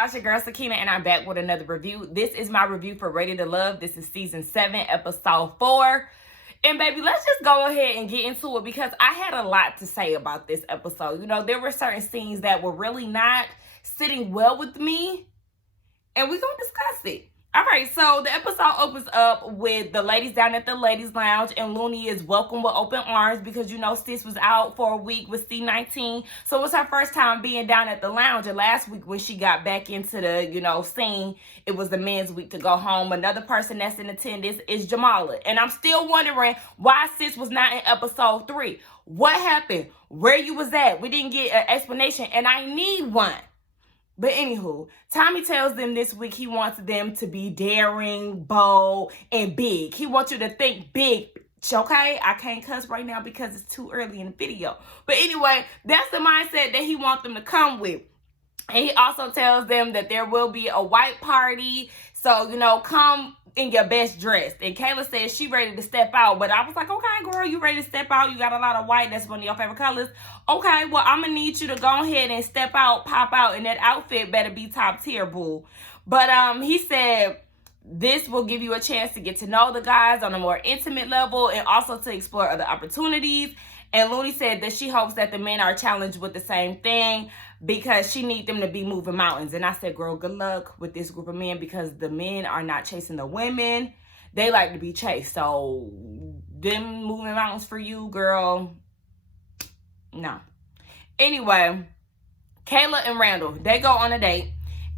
y'all? It's your girl Sakina, and I'm back with another review. This is my review for Ready to Love. This is season 7, episode 4. And baby, let's just go ahead and get into it because I had a lot to say about this episode. You know, there were certain scenes that were really not sitting well with me, and we're going to discuss it. All right, so the episode opens up with the ladies down at the ladies' lounge, and Looney is welcomed with open arms because, you know, sis was out for a week with C-19. So it was her first time being down at the lounge. And last week when she got back into the, you know, scene, it was the men's week to go home. Another person that's in attendance is Jamala. And I'm still wondering why sis was not in episode 3. What happened? Where you was at? We didn't get an explanation, and I need one. But anywho, Tommy tells them this week he wants them to be daring, bold, and big. He wants you to think big, okay? I can't cuss right now because it's too early in the video. But anyway, that's the mindset that he wants them to come with. And he also tells them that there will be a white party. So, you know, come in your best dress. And Kayla says she ready to step out. But I was like, okay, girl, you ready to step out? You got a lot of white. That's one of your favorite colors. Okay, well, I'm going to need you to go ahead and step out, pop out. And that outfit better be top tier, boo. But he said this will give you a chance to get to know the guys on a more intimate level and also to explore other opportunities. And Looney said that she hopes that the men are challenged with the same thing because she needs them to be moving mountains. And I said, girl, good luck with this group of men because the men are not chasing the women. They like to be chased. So them moving mountains for you, girl, no. Anyway, Kayla and Randall, they go on a date.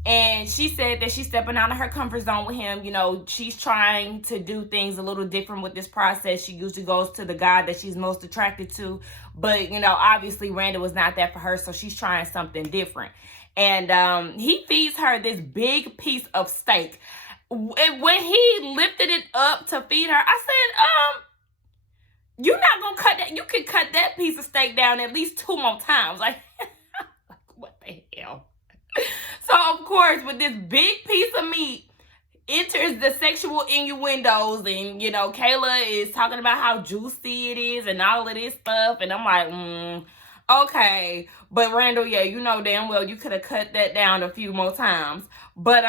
And she said that she's stepping out of her comfort zone with him. You know, she's trying to do things a little different with this process. She usually goes to the guy that she's most attracted to. But, you know, obviously Randall was not that for her. So she's trying something different. And he feeds her this big piece of steak. When he lifted it up to feed her, I said, you're not going to cut that. You can cut that piece of steak down at least 2 more times. Like, what the hell? So, of course, with this big piece of meat, enters the sexual innuendos. And, you know, Kayla is talking about how juicy it is and all of this stuff. And I'm like, okay. But, Randall, yeah, you know damn well you could have cut that down a few more times. But,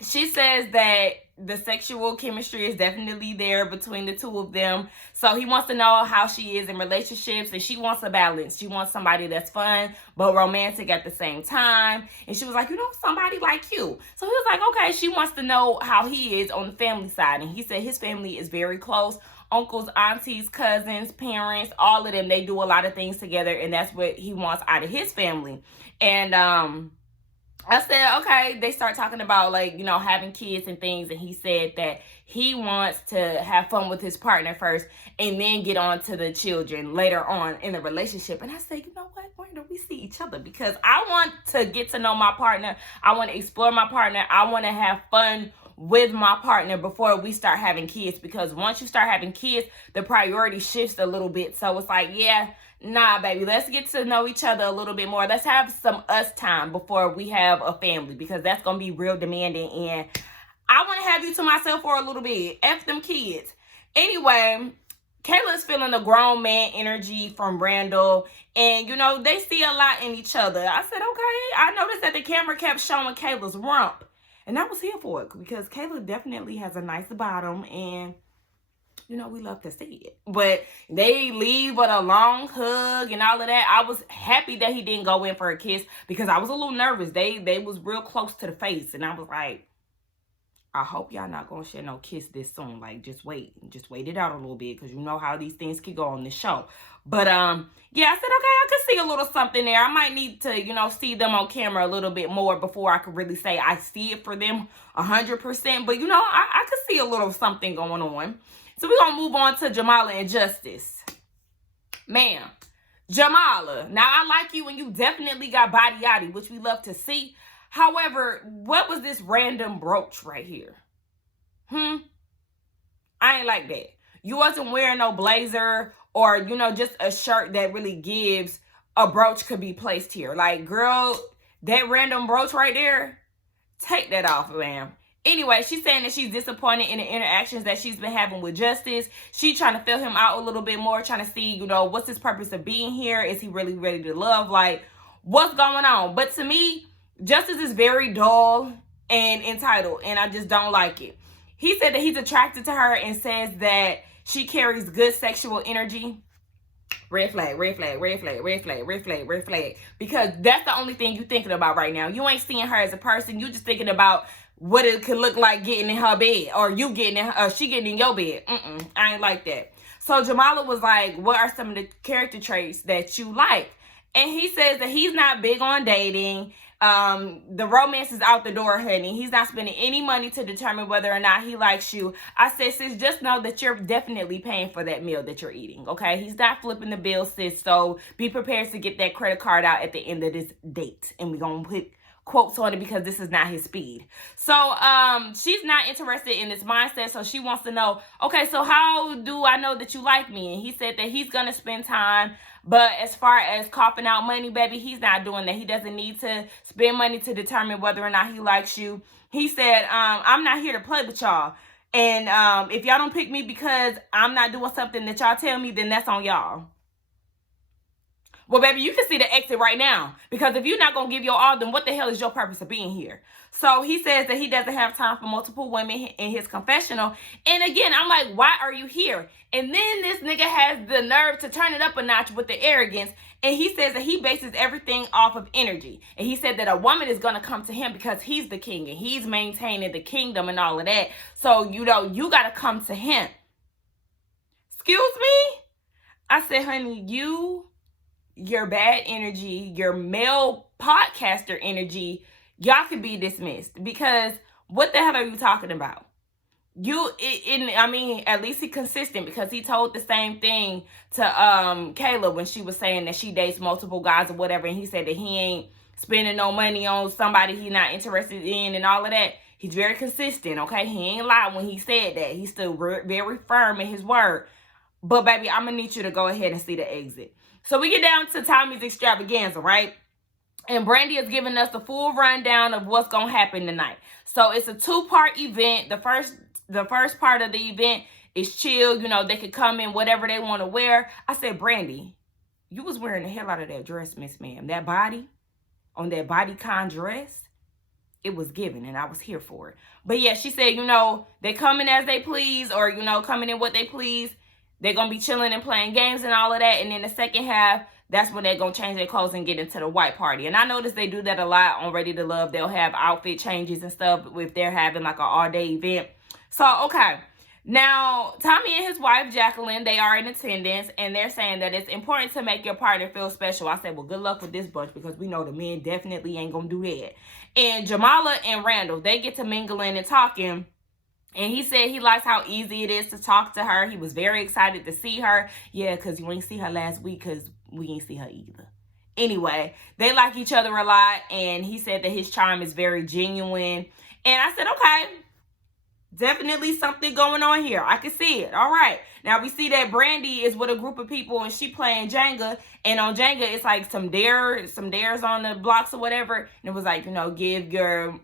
she says that the sexual chemistry is definitely there between the two of them. So he wants to know how she is in relationships, and she wants a balance. She wants somebody that's fun but romantic at the same time. And she was like, you know, somebody like you. So he was like, okay, she wants to know how he is on the family side. And he said his family is very close. Uncles, aunties, cousins, parents, all of them, they do a lot of things together, and that's what he wants out of his family. And I said, okay, they start talking about, like, you know, having kids and things. And he said that he wants to have fun with his partner first and then get on to the children later on in the relationship. And I said, you know what? Where do we see each other? Because I want to get to know my partner. I want to explore my partner. I want to have fun with my partner before we start having kids. Because once you start having kids, the priority shifts a little bit. So it's like, yeah, nah, baby, let's get to know each other a little bit more. Let's have some us time before we have a family, because that's going to be real demanding. And I want to have you to myself for a little bit. F them kids. Anyway, Kayla's feeling the grown man energy from Randall. And, you know, they see a lot in each other. I said, okay. I noticed that the camera kept showing Kayla's rump. And I was here for it because Kayla definitely has a nice bottom. And you know, we love to see it. But they leave with a long hug and all of that. I was happy that he didn't go in for a kiss because I was a little nervous. They was real close to the face. And I was like, I hope y'all not going to share no kiss this soon. Like, just wait. Just wait it out a little bit because you know how these things can go on this show. But, yeah, I said, okay, I could see a little something there. I might need to, you know, see them on camera a little bit more before I could really say I see it for them 100%. But, you know, I could see a little something going on. So we're going to move on to Jamala and Justice. Ma'am, Jamala, now I like you and you definitely got body yaddy, which we love to see. However, what was this random brooch right here? I ain't like that. You wasn't wearing no blazer or, you know, just a shirt that really gives a brooch could be placed here. Like, girl, that random brooch right there, take that off, ma'am. Anyway, she's saying that she's disappointed in the interactions that she's been having with Justice. She's trying to feel him out a little bit more, trying to see, you know, what's his purpose of being here? Is he really ready to love? Like, what's going on? But to me, Justice is very dull and entitled, and I just don't like it. He said that he's attracted to her and says that she carries good sexual energy. Red flag, red flag, red flag, red flag, red flag, red flag. Because that's the only thing you're thinking about right now. You ain't seeing her as a person. You just thinking about what it could look like getting in her bed, or you getting in, she getting in your bed. I ain't like that. So Jamala was like, what are some of the character traits that you like? And he says that he's not big on dating. The romance is out the door, honey. He's not spending any money to determine whether or not he likes you. I said, sis, just know that you're definitely paying for that meal that you're eating, okay? He's not flipping the bill, sis, so be prepared to get that credit card out at the end of this date. And we're going to put quotes on it because this is not his speed. So she's not interested in this mindset, so she wants to know, okay, so how do I know that you like me? And he said that he's gonna spend time, but as far as coughing out money, baby, he's not doing that. He doesn't need to spend money to determine whether or not he likes you. He said, I'm not here to play with y'all, and if y'all don't pick me because I'm not doing something that y'all tell me, then that's on y'all. Well, baby, you can see the exit right now, because if you're not going to give your all, then what the hell is your purpose of being here? So he says that he doesn't have time for multiple women in his confessional. And again, I'm like, why are you here? And then this nigga has the nerve to turn it up a notch with the arrogance. And he says that he bases everything off of energy. And he said that a woman is going to come to him because he's the king and he's maintaining the kingdom and all of that. So, you know, you got to come to him. Excuse me? I said, honey, your bad energy, your male podcaster energy, y'all could be dismissed, because what the hell are you talking about? I mean, at least he's consistent, because he told the same thing to Kayla when she was saying that she dates multiple guys or whatever, and he said that he ain't spending no money on somebody he's not interested in and all of that. He's very consistent, okay? He ain't lied when he said that. He's still very firm in his word. But baby, I'm gonna need you to go ahead and see the exit. So we get down to Tommy's extravaganza, right? And Brandy is giving us the full rundown of what's going to happen tonight. So it's a 2-part event. The first part of the event is chill. You know, they could come in whatever they want to wear. I said, Brandy, you was wearing the hell out of that dress, Miss Ma'am. That body, on that bodycon dress, it was given, and I was here for it. But yeah, she said, you know, they coming as they please, or, you know, coming in what they please. They're going to be chilling and playing games and all of that. And then the second half, that's when they're going to change their clothes and get into the white party. And I noticed they do that a lot on Ready to Love. They'll have outfit changes and stuff if they're having like an all-day event. So, okay. Now, Tommy and his wife, Jacqueline, they are in attendance. And they're saying that it's important to make your partner feel special. I said, well, good luck with this bunch, because we know the men definitely ain't going to do that. And Jamala and Randall, they get to mingling and talking. And he said he likes how easy it is to talk to her. He was very excited to see her. Yeah, because you ain't see her last week, because we ain't see her either. Anyway, they like each other a lot. And he said that his charm is very genuine. And I said, okay, definitely something going on here. I can see it. All right. Now we see that Brandy is with a group of people and she playing Jenga. And on Jenga, it's like some dares on the blocks or whatever. And it was like, you know, give your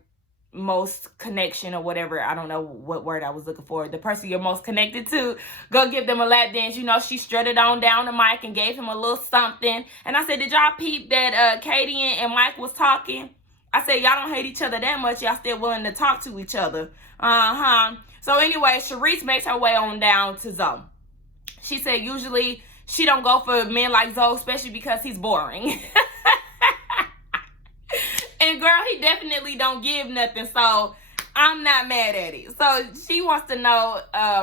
most connection or whatever, I don't know what word I was looking for, the person you're most connected to, go give them a lap dance. You know, she strutted on down the mic and gave him a little something. And I said, did y'all peep that Katie and Mike was talking? I said, y'all don't hate each other that much, y'all still willing to talk to each other. So anyway, Sharice makes her way on down to Zoe. She said usually she don't go for men like Zoe, especially because he's boring. And girl, he definitely don't give nothing, so I'm not mad at it. So she wants to know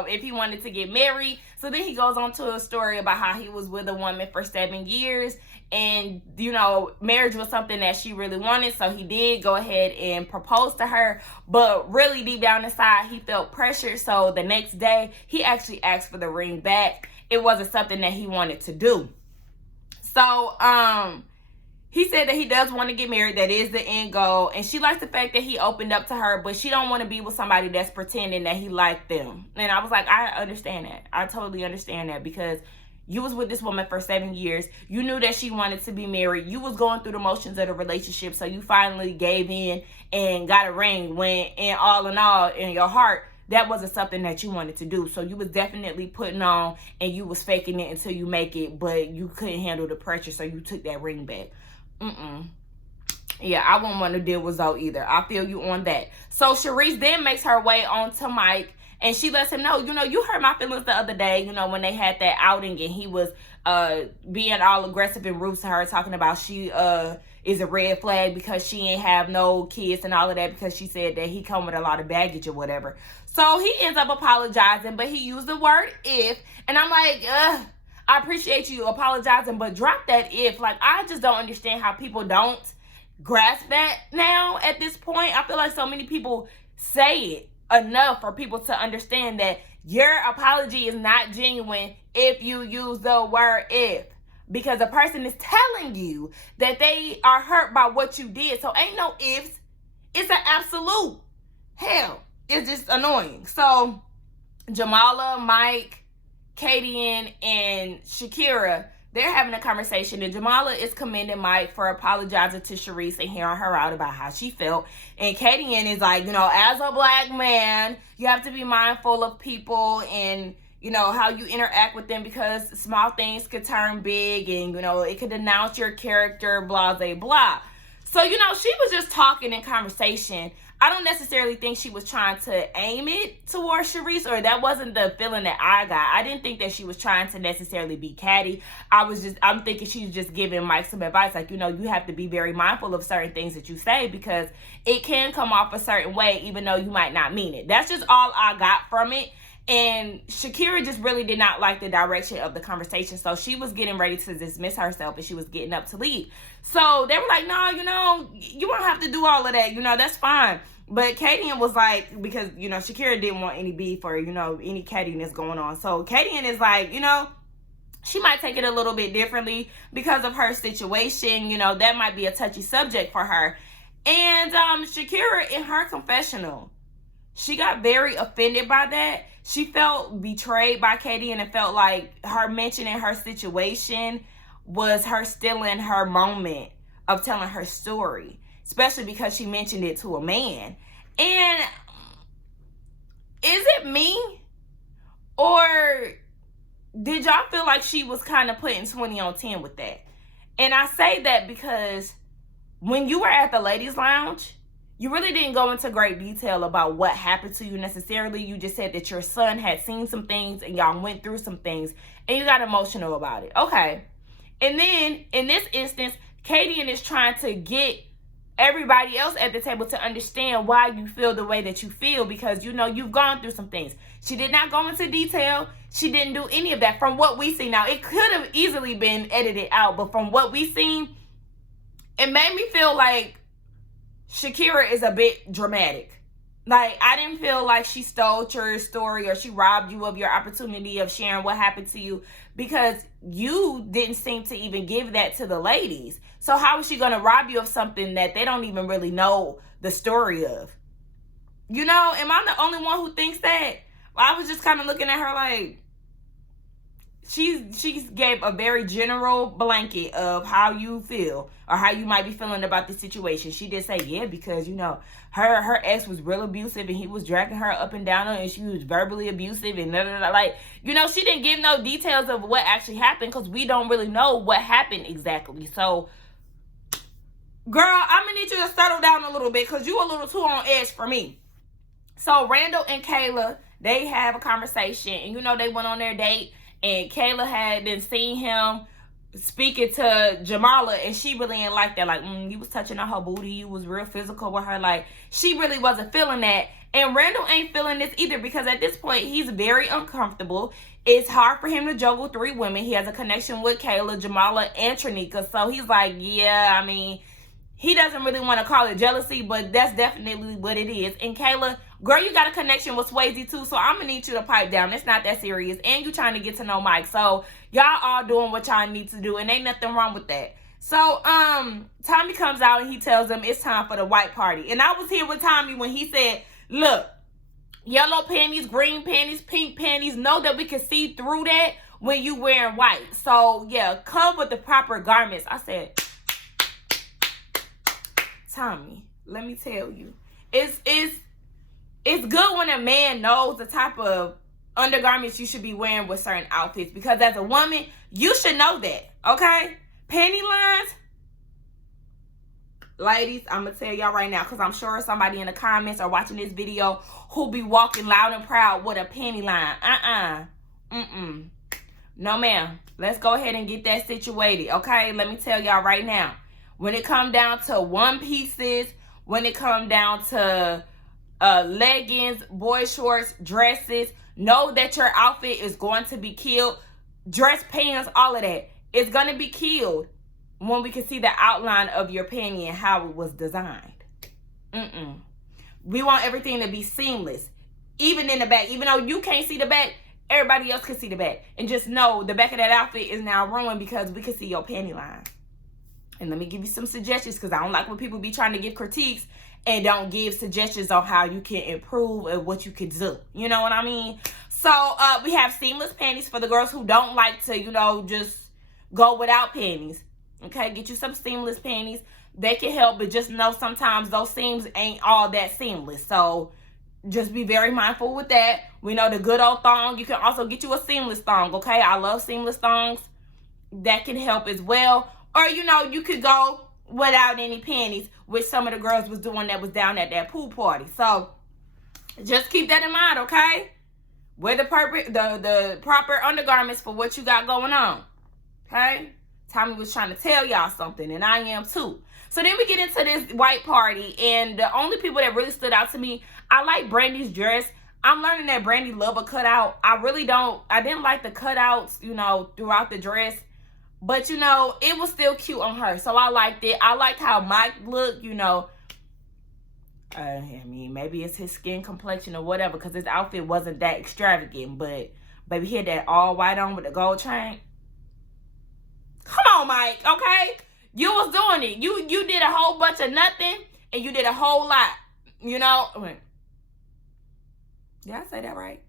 if he wanted to get married. So then he goes on to a story about how he was with a woman for 7 years. And, you know, marriage was something that she really wanted. So he did go ahead and propose to her. But really deep down inside, he felt pressure. So the next day, he actually asked for the ring back. It wasn't something that he wanted to do. So, he said that he does want to get married. That is the end goal. And she likes the fact that he opened up to her, but she don't want to be with somebody that's pretending that he liked them. And I was like, I understand that. I totally understand that, because you was with this woman for 7 years. You knew that she wanted to be married. You was going through the motions of the relationship. So you finally gave in and got a ring when, in all, in your heart, that wasn't something that you wanted to do. So you was definitely putting on and you was faking it until you make it, but you couldn't handle the pressure. So you took that ring back. Yeah, I wouldn't want to deal with Zoe either. I feel you on that. So Sharice then makes her way on to Mike, and she lets him know, you hurt my feelings the other day, when they had that outing and he was being all aggressive and rude to her, talking about she is a red flag because she ain't have no kids and all of that, because she said that he come with a lot of baggage or whatever. So he ends up apologizing, but he used the word if, and I'm like, I appreciate you apologizing, but drop that if. Like, I just don't understand how people don't grasp that now at this point. I feel like so many people say it enough for people to understand that your apology is not genuine if you use the word if, because a person is telling you that they are hurt by what you did. So ain't no ifs, it's an absolute. Hell, it's just annoying. So Jamala, Mike, Katie and Shakira, they're having a conversation, and Jamala is commending Mike for apologizing to Sharice and hearing her out about how she felt. And Katie is like, as a black man, you have to be mindful of people and, how you interact with them, because small things could turn big and, it could denounce your character, blah, blah, blah. So, she was just talking in conversation. I don't necessarily think she was trying to aim it towards Sharice, or that wasn't the feeling that I got. I didn't think that she was trying to necessarily be catty. I'm thinking she's just giving Mike some advice. Like, you have to be very mindful of certain things that you say, because it can come off a certain way, even though you might not mean it. That's just all I got from it. And Shakira just really did not like the direction of the conversation. So she was getting ready to dismiss herself and she was getting up to leave. So they were like, no, you don't have to do all of that. That's fine. But Katie was like, because, Shakira didn't want any beef or, any cattiness going on. So Katie is like, she might take it a little bit differently because of her situation. That might be a touchy subject for her. And Shakira, in her confessional, she got very offended by that. She felt betrayed by Katie, and it felt like her mentioning her situation was her stealing her moment of telling her story, especially because she mentioned it to a man. And is it me, or did y'all feel like she was kind of putting 20 on 10 with that? And I say that because when you were at the ladies' lounge, you really didn't go into great detail about what happened to you necessarily. You just said that your son had seen some things and y'all went through some things and you got emotional about it. Okay. And then in this instance, Katie is trying to get everybody else at the table to understand why you feel the way that you feel, because you've gone through some things. She did not go into detail. She didn't do any of that from what we see. Now, it could have easily been edited out, but from what we seen, it made me feel like Shakira is a bit dramatic. Like, I didn't feel like she stole your story or she robbed you of your opportunity of sharing what happened to you, because you didn't seem to even give that to the ladies. So how is she going to rob you of something that they don't even really know the story of? Am I the only one who thinks that? I was just kind of looking at her like, she gave a very general blanket of how you feel or how you might be feeling about the situation. She did say, yeah, because, her ex was real abusive and he was dragging her up and down and she was verbally abusive and like, she didn't give no details of what actually happened, because we don't really know what happened exactly. So, girl, I'm going to need you to settle down a little bit, because you a little too on edge for me. So Randall and Kayla, they have a conversation, and they went on their date. And Kayla had been seeing him speaking to Jamala, and she really didn't like that. Like, you was touching on her booty. You was real physical with her. Like, she really wasn't feeling that. And Randall ain't feeling this either, because at this point, he's very uncomfortable. It's hard for him to juggle 3 women. He has a connection with Kayla, Jamala, and Trinika. So he's like, yeah, he doesn't really want to call it jealousy, but that's definitely what it is. And Kayla, girl, you got a connection with Swayze too, so I'm going to need you to pipe down. It's not that serious. And you trying to get to know Mike. So y'all all doing what y'all need to do, and ain't nothing wrong with that. So Tommy comes out and he tells them it's time for the white party. And I was here with Tommy when he said, look, yellow panties, green panties, pink panties, know that we can see through that when you wearing white. So yeah, come with the proper garments. I said, Tommy, let me tell you, it's good when a man knows the type of undergarments you should be wearing with certain outfits, because as a woman, you should know that, okay? Panty lines, Ladies, I'm going to tell y'all right now, because I'm sure somebody in the comments or watching this video who be walking loud and proud with a panty line. No, ma'am. Let's go ahead and get that situated, okay? Let me tell y'all right now. When it come down to one pieces, when it come down to leggings, boy shorts, dresses, know that your outfit is going to be killed. Dress pants, all of that. It's going to be killed when we can see the outline of your panty and how it was designed. We want everything to be seamless. Even in the back. Even though you can't see the back, everybody else can see the back. And just know the back of that outfit is now ruined because we can see your panty line. And let me give you some suggestions, because I don't like when people be trying to give critiques and don't give suggestions on how you can improve and what you could do. You know what I mean? So we have seamless panties for the girls who don't like to, you know, just go without panties. Okay, get you some seamless panties. They can help, but just know sometimes those seams ain't all that seamless. So just be very mindful with that. We know the good old thong. You can also get you a seamless thong, okay? I love seamless thongs. That can help as well. Or, you know, you could go without any panties, which some of the girls was doing that was down at that pool party. So just keep that in mind, okay? Wear the proper undergarments for what you got going on, okay? Tommy was trying to tell y'all something, and I am too. So then we get into this white party, and the only people that really stood out to me, I like Brandy's dress. I'm learning that Brandy love a cutout. I didn't like the cutouts, you know, throughout the dress. But, you know, it was still cute on her. So I liked it. I liked how Mike looked, you know. I mean, maybe it's his skin complexion or whatever, because his outfit wasn't that extravagant. But, baby, he had that all white on with the gold chain. Come on, Mike, okay? You was doing it. You did a whole bunch of nothing, and you did a whole lot. You know? Did I say that right?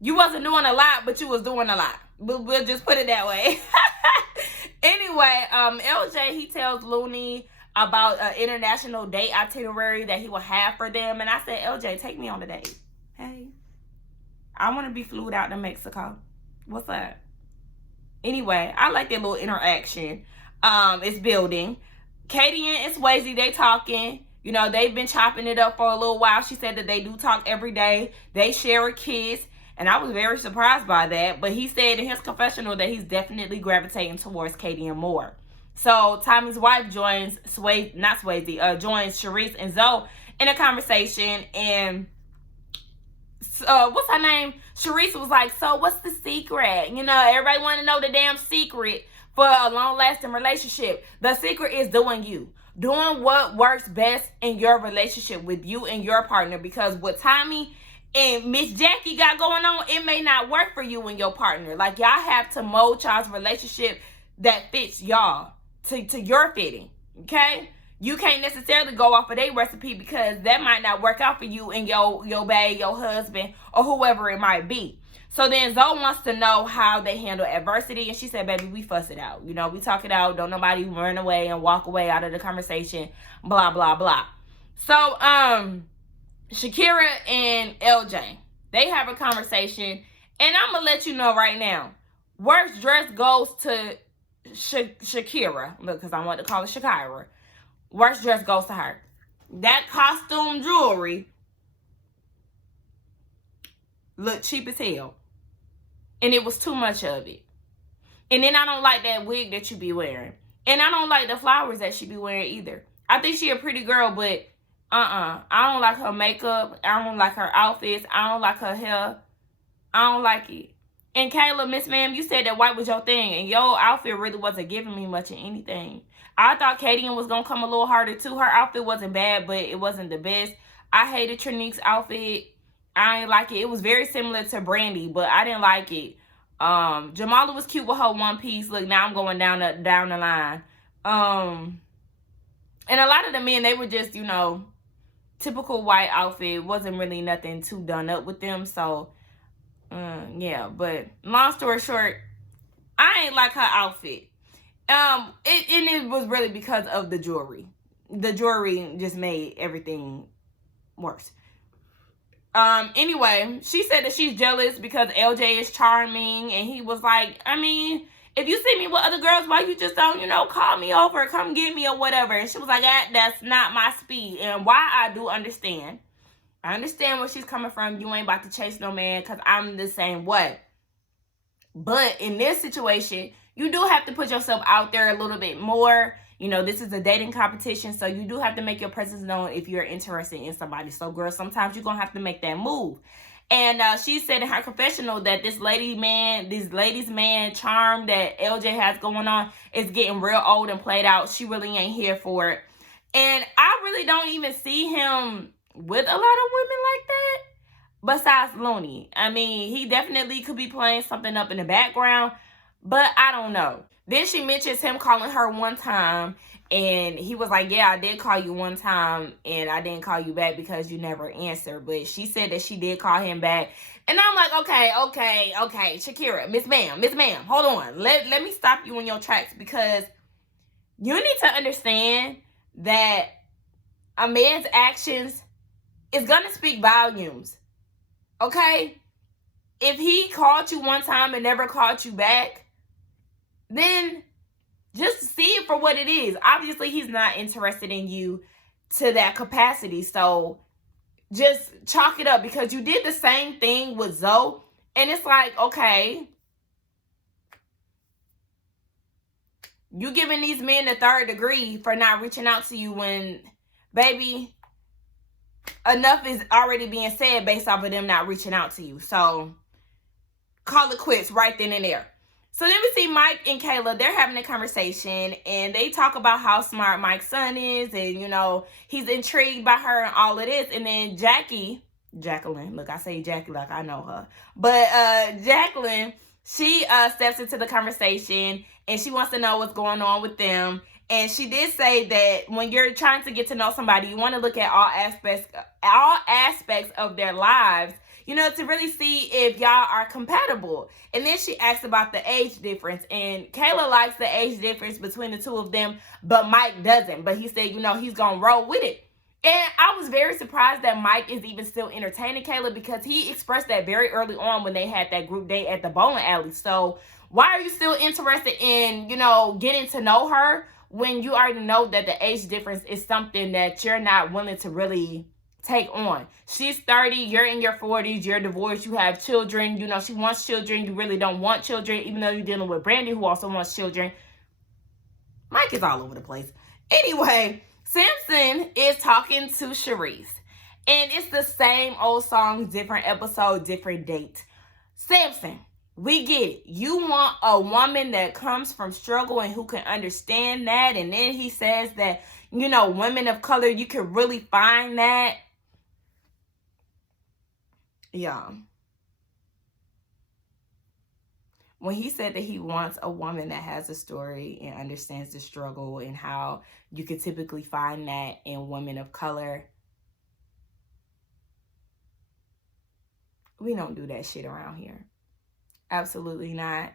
You wasn't doing a lot, but you was doing a lot. We'll just put it that way. Anyway, LJ, he tells Looney about an international date itinerary that he will have for them. And I said, LJ, take me on the date. Hey, I want to be flued out to Mexico. What's up? Anyway, I like that little interaction. It's building. Katie and Swayze, they talking. You know, they've been chopping it up for a little while. She said that they do talk every day. They share a kiss. And I was very surprised by that. But he said in his confessional that he's definitely gravitating towards Katie and more. So Tommy's wife joins joins Sharice and Zoe in a conversation. And what's her name? Sharice was like, so what's the secret? You know, everybody want to know the damn secret for a long-lasting relationship. The secret is doing you. Doing what works best in your relationship with you and your partner. Because with Tommy and Miss Jackie got going on, it may not work for you and your partner. Like, y'all have to mold y'all's relationship that fits y'all to your fitting, okay? You can't necessarily go off of their recipe, because that might not work out for you and your babe, your husband, or whoever it might be. So then Zoe wants to know how they handle adversity, and she said, baby, we fuss it out. You know, we talk it out. Don't nobody run away and walk away out of the conversation, blah, blah, blah. So, Shakira and LJ, they have a conversation, and I'm going to let you know right now, worst dress goes to Shakira, because I want to call it Shakira. Worst dress goes to her. That costume jewelry looked cheap as hell, and it was too much of it. And then I don't like that wig that you be wearing, and I don't like the flowers that she be wearing either. I think she a pretty girl, but I don't like her makeup. I don't like her outfits. I don't like her hair. I don't like it. And Kayla, Miss Ma'am, you said that white was your thing, and your outfit really wasn't giving me much of anything. I thought Katie was going to come a little harder too. Her outfit wasn't bad, but it wasn't the best. I hated Trinique's outfit. I didn't like it. It was very similar to Brandy, but I didn't like it. Jamala was cute with her one piece. Look, now I'm going down the line. And a lot of the men, they were just, you know, typical white outfit. Wasn't really nothing too done up with them. So, yeah. But long story short, I ain't like her outfit. It was really because of the jewelry. The jewelry just made everything worse. Anyway, she said that she's jealous because LJ is charming, and he was like, I mean, if you see me with other girls, why you just don't, call me over, come get me or whatever. And she was like, that's not my speed. And why I do understand. I understand where she's coming from. You ain't about to chase no man because I'm the same way. But in this situation, you do have to put yourself out there a little bit more. This is a dating competition, so you do have to make your presence known if you're interested in somebody. So, girls, sometimes you're going to have to make that move. And she said in her confessional that this ladies' man charm that LJ has going on is getting real old and played out. She really ain't here for it. And I really don't even see him with a lot of women like that. Besides Looney. I mean, he definitely could be playing something up in the background, but I don't know. Then she mentions him calling her one time, and he was like, yeah, I did call you one time, and I didn't call you back because you never answered. But she said that she did call him back. And I'm like, okay, Shakira, Miss Ma'am, hold on. Let me stop you in your tracks, because you need to understand that a man's actions is going to speak volumes. Okay? If he called you one time and never called you back, then just see it for what it is. Obviously, he's not interested in you to that capacity. So just chalk it up, because you did the same thing with Zoe. And it's like, okay, you giving these men the third degree for not reaching out to you when, baby, enough is already being said based off of them not reaching out to you. So call it quits right then and there. So then we see Mike and Kayla. They're having a conversation, and they talk about how smart Mike's son is, and, he's intrigued by her and all of this. And then Jacqueline, look, I say Jackie like I know her. But Jacqueline, she steps into the conversation, and she wants to know what's going on with them. And she did say that when you're trying to get to know somebody, you want to look at all aspects of their lives, to really see if y'all are compatible. And then she asked about the age difference. And Kayla likes the age difference between the two of them, but Mike doesn't. But he said, he's going to roll with it. And I was very surprised that Mike is even still entertaining Kayla, because he expressed that very early on when they had that group date at the bowling alley. So why are you still interested in, getting to know her when you already know that the age difference is something that you're not willing to really take on? She's 30, you're in your 40s, you're divorced, you have children, she wants children, you really don't want children, even though you're dealing with Brandy, who also wants children. Mike is all over the place. Anyway, Samson is talking to Sharice, and it's the same old song, different episode, different date. Samson, we get it. You want a woman that comes from struggle and who can understand that. And then he says that, women of color, you can really find that. Yeah. When he said that he wants a woman that has a story and understands the struggle and how you can typically find that in women of color, we don't do that shit around here. Absolutely not.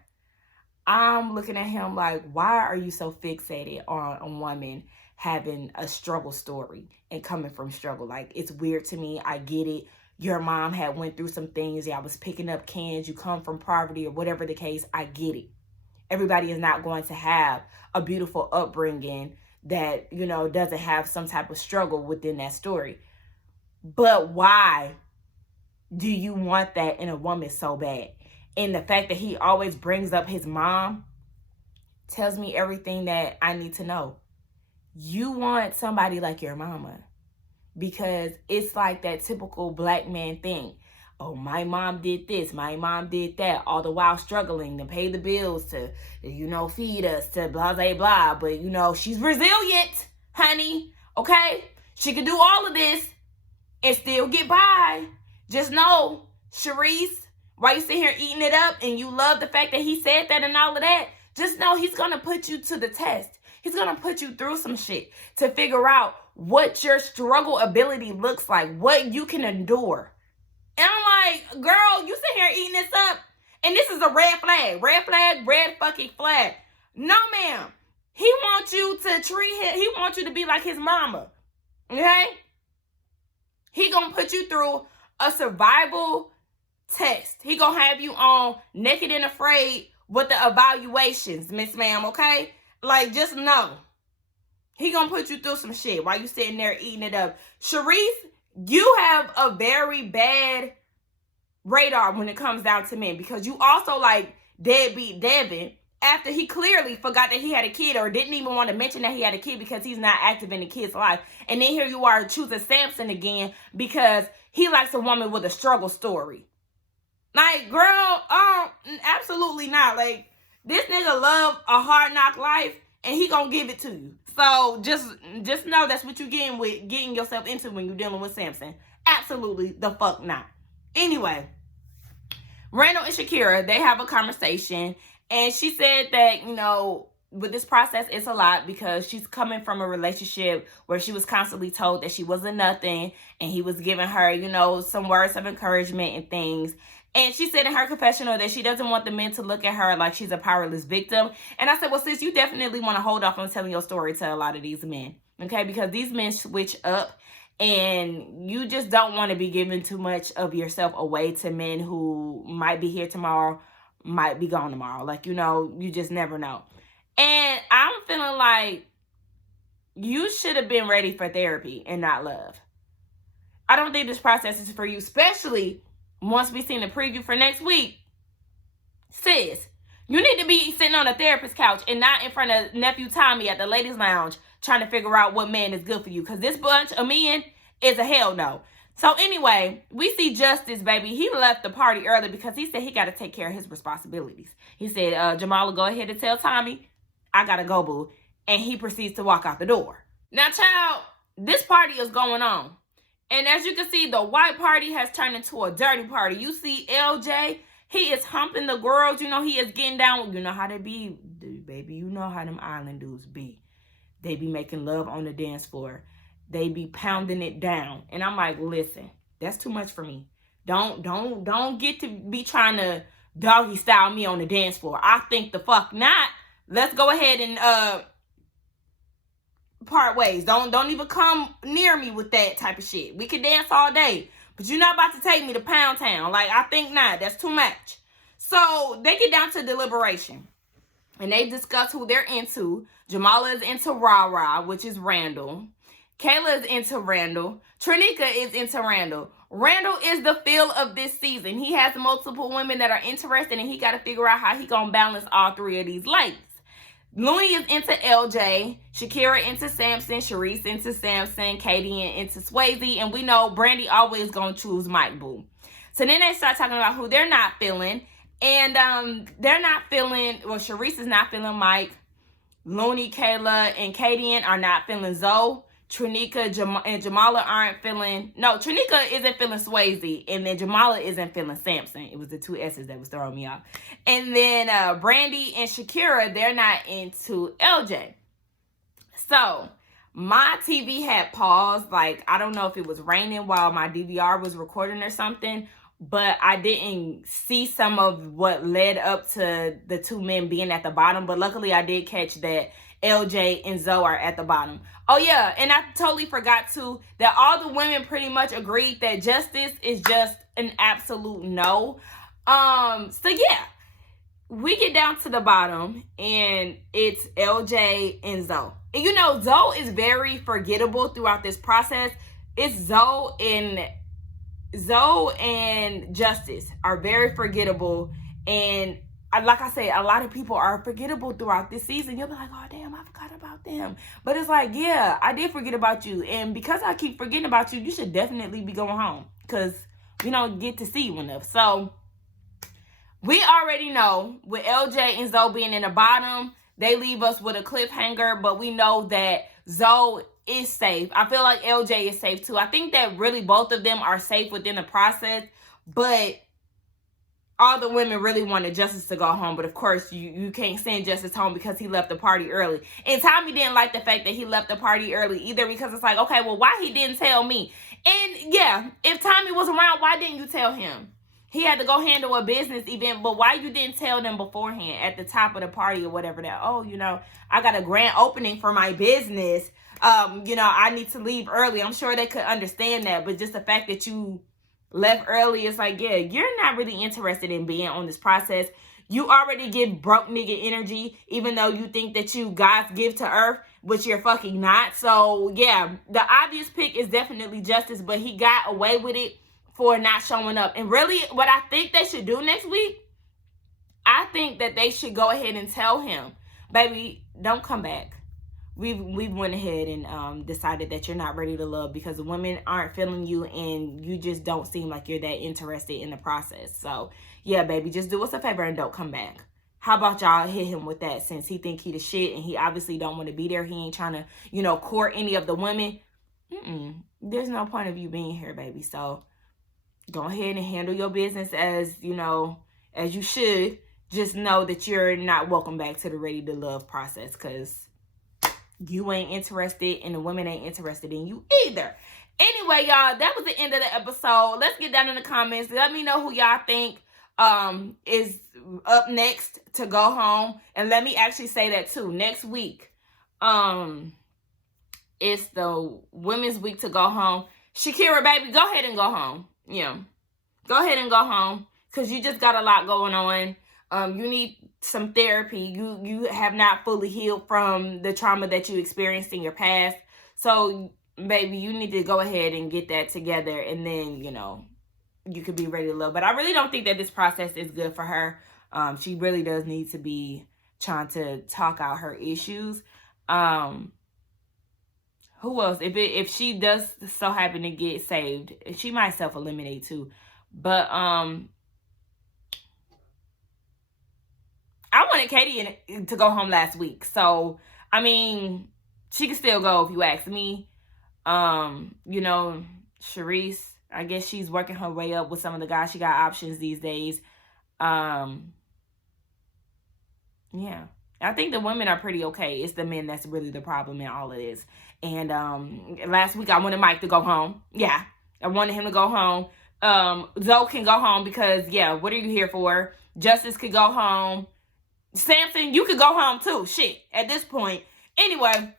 I'm looking at him like, why are you so fixated on a woman having a struggle story and coming from struggle? Like, it's weird to me. I get it. Your mom had went through some things. Y'all was picking up cans. You come from poverty or whatever the case. I get it. Everybody is not going to have a beautiful upbringing that, doesn't have some type of struggle within that story. But why do you want that in a woman so bad? And the fact that he always brings up his mom tells me everything that I need to know. You want somebody like your mama, because it's like that typical black man thing. Oh, my mom did this, my mom did that, all the while struggling to pay the bills, to, feed us, to blah, blah, blah. But, she's resilient, honey, okay? She can do all of this and still get by. Just know, Sharice, while you sit here eating it up and you love the fact that he said that and all of that, just know he's going to put you to the test. He's going to put you through some shit to figure out what your struggle ability looks like, what you can endure. And I'm like, girl, you sit here eating this up, and this is a red flag. Red flag, red fucking flag. No, ma'am. He wants you to treat him. He wants you to be like his mama. Okay? He going to put you through a survival test. He gonna have you on Naked and Afraid with the evaluations, Miss Ma'am, okay? Like, just know. He gonna put you through some shit while you sitting there eating it up. Sharice, you have a very bad radar when it comes down to men, because you also like deadbeat Devin after he clearly forgot that he had a kid, or didn't even want to mention that he had a kid because he's not active in the kid's life. And then here you are choosing Samson again because he likes a woman with a struggle story. Like, girl, absolutely not. Like, this nigga love a hard knock life, and he gonna give it to you. So just know that's what you're getting yourself into when you're dealing with Samson. Absolutely the fuck not. Anyway, Randall and Shakira, they have a conversation, and she said that, you know, with this process, it's a lot because she's coming from a relationship where she was constantly told that she wasn't nothing, and he was giving her, you know, some words of encouragement and things. And she said in her confessional that she doesn't want the men to look at her like she's a powerless victim. And I said, well, sis, you definitely want to hold off on telling your story to a lot of these men, okay? Because these men switch up, and you just don't want to be giving too much of yourself away to men who might be here tomorrow, might be gone tomorrow. Like, you know, you just never know. And I'm feeling like you should have been ready for therapy and not love. I don't think this process is for you, especially once we seen the preview for next week. Sis, you need to be sitting on a therapist's couch and not in front of nephew Tommy at the ladies' lounge trying to figure out what man is good for you. Because this bunch of men is a hell no. So anyway, we see Justice, baby. He left the party early because he said he got to take care of his responsibilities. He said, Jamala, go ahead and tell Tommy, I got to go, boo. And he proceeds to walk out the door. Now, child, this party is going on. And as you can see, the white party has turned into a dirty party. You see LJ, he is humping the girls. You know, he is getting down. You know how they be, baby. You know how them island dudes be. They be making love on the dance floor. They be pounding it down. And I'm like, listen, that's too much for me. Don't get to be trying to doggy style me on the dance floor. I think the fuck not. Let's go ahead and part ways. Don't even come near me with that type of shit. We can dance all day, but you're not about to take me to Pound Town. Like, I think not. That's too much. So they get down to deliberation, and they discuss who they're into. Jamala is into Rah-Rah, which is Randall. Kayla is into Randall. Trinika is into Randall. Randall is the feel of this season. He has multiple women that are interested, and he got to figure out how he gonna balance all three of these ladies. Looney is into LJ, Shakira into Samson, Sharice into Samson, Katie into Swayze, and we know Brandy always gonna choose Mike, boo. So then they start talking about who they're not feeling, and they're not feeling, well, Sharice is not feeling Mike, Looney, Kayla, and Katie are not feeling Zoe. Trinika and Jamala aren't feeling, no, Trinika isn't feeling Swayze, and then Jamala isn't feeling Samson. It was the two S's that was throwing me off. And then Brandy and Shakira, they're not into LJ. So my TV had paused. Like, I don't know if it was raining while my DVR was recording or something, but I didn't see some of what led up to the two men being at the bottom. But luckily I did catch that LJ and Zoe are at the bottom. Oh yeah, and I totally forgot too that all the women pretty much agreed that Justice is just an absolute no. So yeah, we get down to the bottom, and it's LJ and Zoe. And you know, Zoe is very forgettable throughout this process. It's Zoe and Justice are very forgettable, and like I said, a lot of people are forgettable throughout this season. You'll be like, oh, damn, I forgot about them. But it's like, yeah, I did forget about you. And because I keep forgetting about you, you should definitely be going home, because we don't get to see you enough. So we already know with LJ and Zoe being in the bottom, they leave us with a cliffhanger. But we know that Zoe is safe. I feel like LJ is safe too. I think that really both of them are safe within the process. But all the women really wanted Justice to go home, but of course you can't send Justice home because he left the party early. And Tommy didn't like the fact that he left the party early either, because it's like, okay, well, why he didn't tell me? And yeah, if Tommy was around, why didn't you tell him? He had to go handle a business event, but why you didn't tell them beforehand at the top of the party or whatever that, oh, you know, I got a grand opening for my business. You know, I need to leave early. I'm sure they could understand that, but just the fact that you left early, it's like, yeah, you're not really interested in being on this process. You already give broke nigga energy, even though you think that you God's gift to earth, which you're fucking not. So, yeah, the obvious pick is definitely Justice, but he got away with it for not showing up. And really, what I think they should do next week, I think that they should go ahead and tell him, baby, don't come back. We've went ahead and decided that you're not ready to love because the women aren't feeling you and you just don't seem like you're that interested in the process. So, yeah, baby, just do us a favor and don't come back. How about y'all hit him with that, since he think he the shit and he obviously don't want to be there. He ain't trying to, you know, court any of the women. There's no point of you being here, baby. So go ahead and handle your business as, you know, as you should. Just know that you're not welcome back to the ready to love process, because you ain't interested and the women ain't interested in you either. Anyway, y'all, that was the end of the episode. Let's get down in the comments. Let me know who y'all think is up next to go home. And let me actually say that too. Next week, it's the women's week to go home. Shakira, baby, go ahead and go home. Yeah. Go ahead and go home, because you just got a lot going on. You need some therapy. You have not fully healed from the trauma that you experienced in your past. So, baby, you need to go ahead and get that together, and then, you know, you could be ready to love. But I really don't think that this process is good for her. She really does need to be trying to talk out her issues. Who else? If she does so happen to get saved, she might self-eliminate too. But I wanted Katie to go home last week. So, I mean, she can still go if you ask me. You know, Sharice, I guess she's working her way up with some of the guys. She got options these days. Yeah. I think the women are pretty okay. It's the men that's really the problem in all of this. And last week I wanted Mike to go home. Yeah. I wanted him to go home. Zoe can go home because, yeah, what are you here for? Justice could go home. Samson, you could go home too. Shit, at this point. Anyway,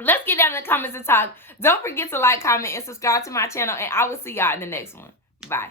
let's get down in the comments and talk. Don't forget to like, comment, and subscribe to my channel. And I will see y'all in the next one. Bye.